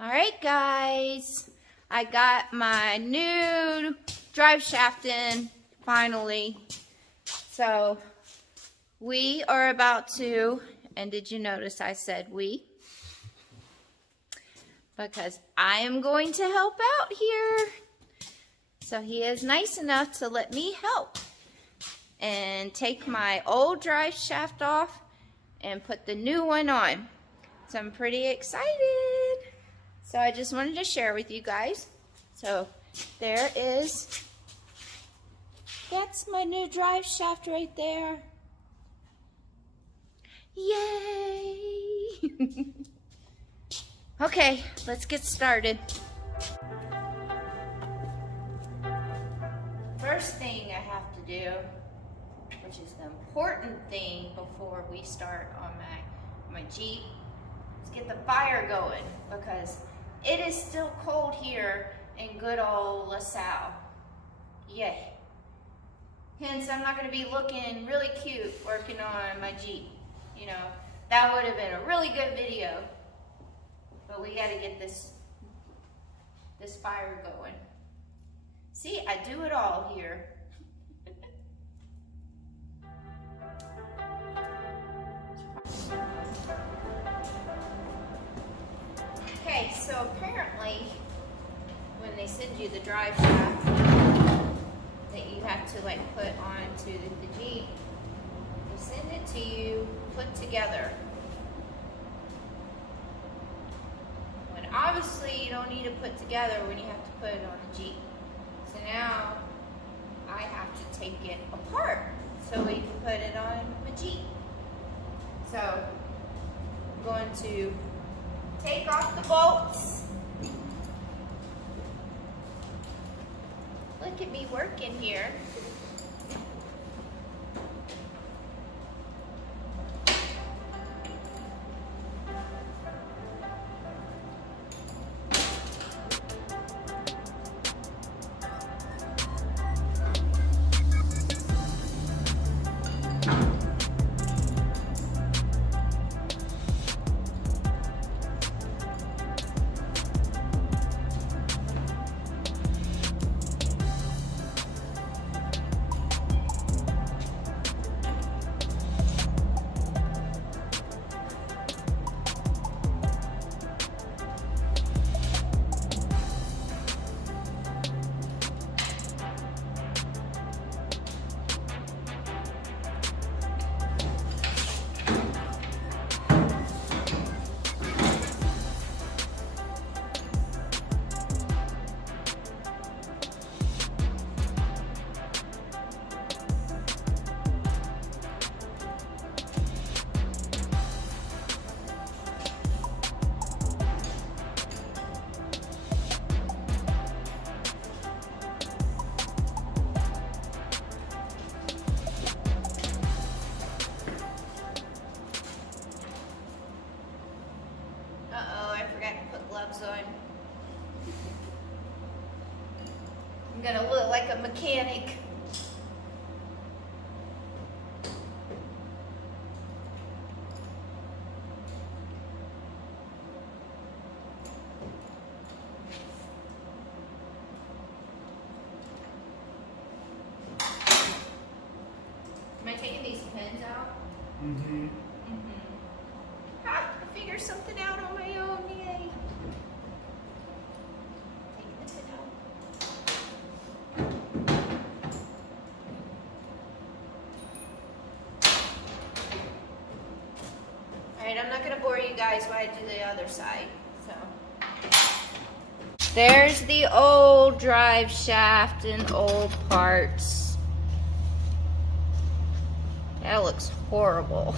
All right, guys, I got my new drive shaft in finally. So we are about to, and did you notice I said we? Because I am going to help out here. So he is nice enough to let me help and take my old drive shaft off and put the new one on. So I'm pretty excited. So I just wanted to share with you guys. So there is, that's my new drive shaft right there. Yay! Okay, let's get started. First thing I have to do, which is the important thing before we start on my Jeep, is get the fire going because it is still cold here in good old LaSalle. Yay. Hence, I'm not going to be looking really cute working on my Jeep. You know, that would have been a really good video. But we got to get this fire going. See, I do it all here. Okay, so apparently when they send you the drive shaft that you have to like put onto the Jeep, they send it to you put together. When obviously you don't need to put together when you have to put it on the Jeep. So now I have to take it apart so we can put it on the Jeep. So I'm going to take off the bolts. Look at me working here. On. I'm gonna look like a mechanic. Am I taking these pins out? Mm-hmm. I figured something out on my own, yay. Alright, I'm not going to bore you guys while I do the other side. So, there's the old drive shaft and old parts. That looks horrible.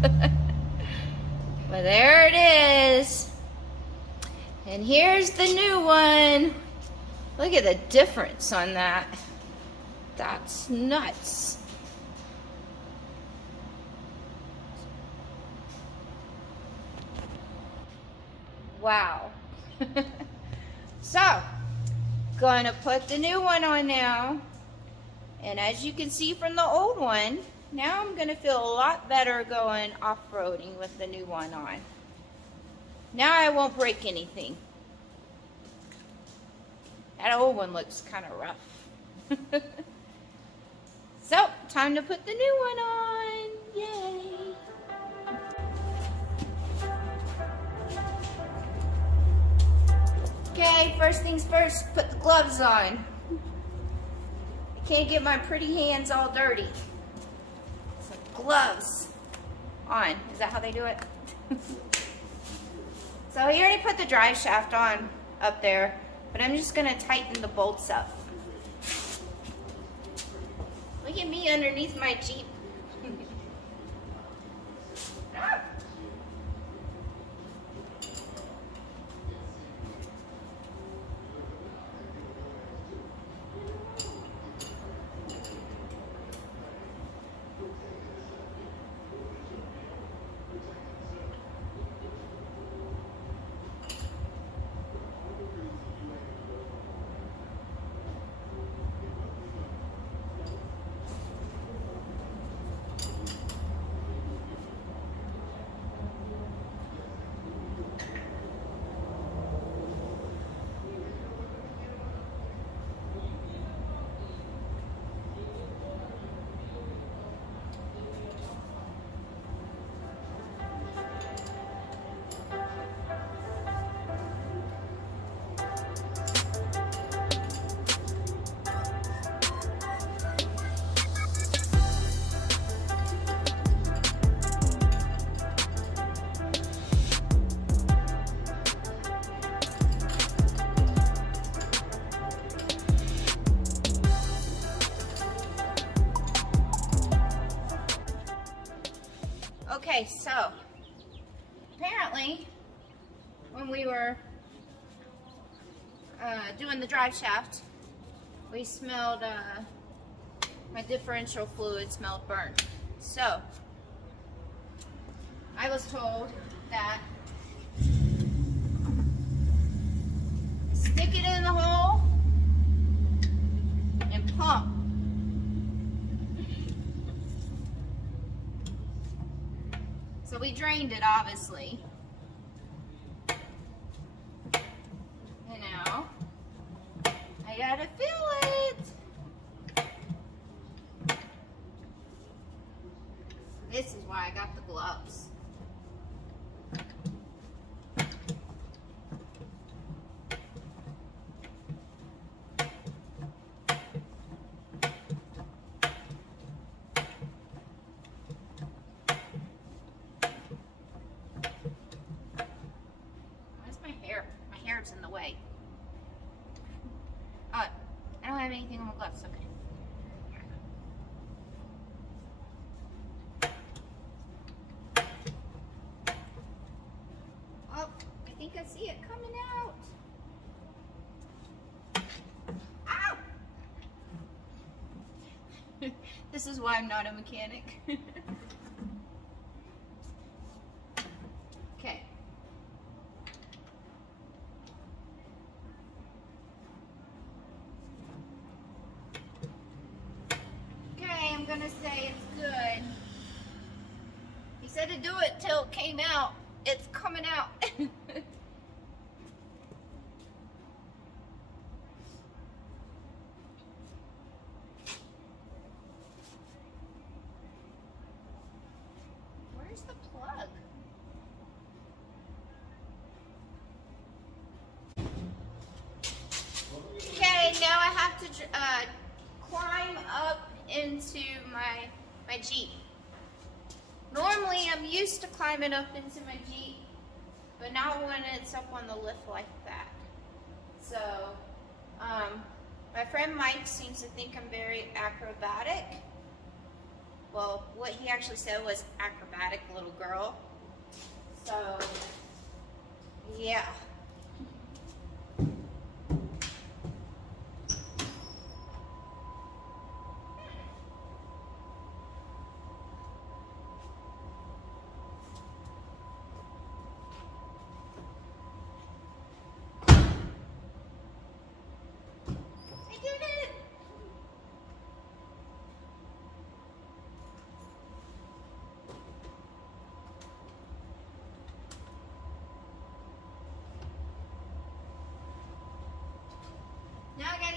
But there it is. And here's the new one. Look at the difference on that. That's nuts. Wow. So, going to put the new one on now. And as you can see from the old one, now I'm going to feel a lot better going off-roading with the new one on. Now I won't break anything. That old one looks kind of rough. So, time to put the new one on. Yay! Okay, first things first, put the gloves on. I can't get my pretty hands all dirty. So, gloves on. Is that how they do it? So he already put the drive shaft on up there, but I'm just gonna tighten the bolts up. Look at me underneath my Jeep. Okay, so apparently when we were doing the drive shaft, we smelled, my differential fluid smelled burnt. So I was told that stick it in the hole and pump. So we drained it, obviously. And now I gotta fill it. This is why I got the gloves. In the way. I don't have anything on my gloves. Okay. Oh, I think I see it coming out. Ow! This is why I'm not a mechanic. Okay. I'm gonna say it's good. He said to do it till it came out. It's coming out. Where's the plug? Okay, now I have to climb up into my Jeep. Normally I'm used to climbing up into my Jeep, but not when it's up on the lift like that. So my friend Mike seems to think I'm very acrobatic. Well, what he actually said was acrobatic little girl. So yeah.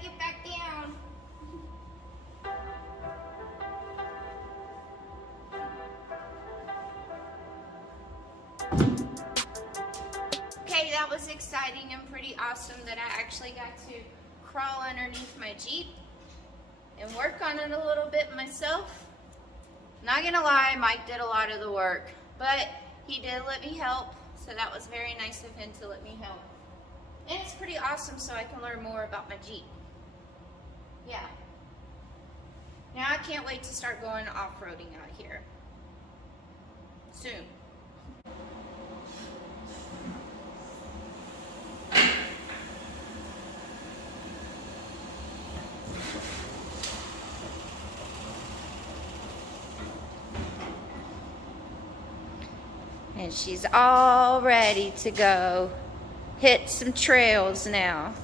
gotta get back down. Okay, that was exciting and pretty awesome that I actually got to crawl underneath my Jeep and work on it a little bit myself. Not gonna lie, Mike did a lot of the work, but he did let me help, so that was very nice of him to let me help. And it's pretty awesome, so I can learn more about my Jeep. Yeah. Now I can't wait to start going off-roading out here. Soon. And she's all ready to go hit some trails now.